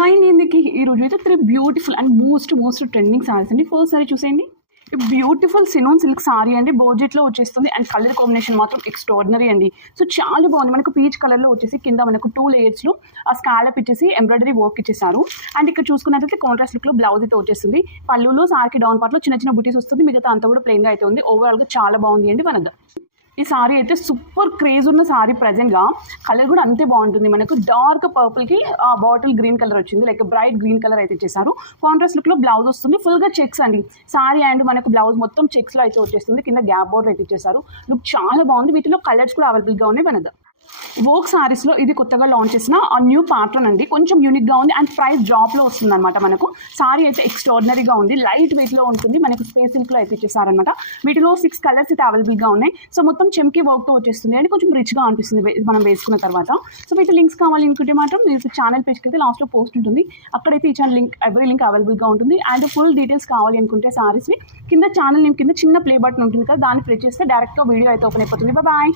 Hi నేందుకి ఈ రోజు అయితే three beautiful and most most trending saris అండి ఫస్ట్ సారీ చూసేయండి బ్యూటిఫుల్ సినోన్ సిల్క్ సారీ అండి బోర్జెట్లో వచ్చేస్తుంది అండ్ కలర్ కాంబినేషన్ మాత్రం ఎక్స్ట్రాడినరీ అండి సో చాలా బాగుంది మనకు పీచ్ కలర్లో వచ్చేసి కింద మనకు టూ లేయర్స్లో ఆ స్కాలప్ ఇచ్చేసి ఎంబ్రాయిడరీ వర్క్ ఇచ్చేసారు అండ్ ఇక్కడ చూసుకున్నట్లయితే కాంట్రాస్ట్ లుక్లో బ్లౌజ్ అయితే వచ్చేస్తుంది పళ్ళులో సార్కి డౌన్ పార్ట్లో చిన్న చిన్న బుటీస్ వస్తుంది మిగతా అంతా కూడా ప్లెయిన్గా అయితే ఉంది ఓవరాల్గా చాలా బాగుంది అండి మనది ఈ సారీ అయితే సూపర్ క్రేజ్ ఉన్న సారీ ప్రజెంట్గా కలర్ కూడా అంతే బాగుంటుంది. మనకు డార్క్ పర్పుల్కి బాటిల్ గ్రీన్ కలర్ వచ్చింది. లైక్ బ్రైట్ గ్రీన్ కలర్ అయితే ఇచ్చేసారు. కాంట్రాస్ట్ లుక్లో బ్లౌజ్ వస్తుంది. ఫుల్గా చెక్స్ అండి. సారీ అండ్ మనకు బ్లౌజ్ మొత్తం చెక్స్లో అయితే వచ్చేస్తుంది. కింద గ్యాప్ బోర్డర్ అయితే ఇచ్చేసారు. లుక్ చాలా బాగుంది. వీటిలో కలర్స్ కూడా అవైలబుల్గా ఉన్నాయి మనదా వోక్ సారీస్లో ఇది కొత్తగా లాంచ్ చేసిన ఆ న్యూ ప్యాటర్న్ అండి. కొంచెం యూనిక్గా ఉంది. అండ్ ప్రైస్ డ్రాప్లో వస్తుంది అనమాట మనకు. సారీ అయితే ఎక్స్ట్రాడినరీగా ఉంది. లైట్ వెయిట్లో ఉంటుంది. మనకు స్పేస్ సిల్క్లో అయితే ఇచ్చేసారనమాట వీటిలో సిక్స్ కలర్స్ అయితే అవైలబుల్గా ఉన్నాయి. సో మొత్తం చెమ్కి వర్క్తో వచ్చేస్తుంది. అండ్ కొంచెం రిచ్గా అనిపిస్తుంది మనం వేసుకున్న తర్వాత. సో వీటి లింక్స్ కావాలి అనుకుంటే మాత్రం మీరు ఛానల్ పేజ్కి అయితే లాస్ట్లో పోస్ట్ ఉంటుంది. అక్కడైతే ఈ ఛానల్ లింక్ ఎవరీ లింక్ అవైలబుల్గా ఉంటుంది. అండ్ ఫుల్ డీటెయిల్స్ కావాలి అనుకుంటే సారీస్వి కింద ఛానల్ నేమ్ కింద చిన్న ప్లే బటన్ ఉంటుంది కదా దాన్ని ప్రెస్ చేస్తే డైరెక్ట్గా వీడియో అయితే ఓపెన్ అయిపోతుంది. బాయ్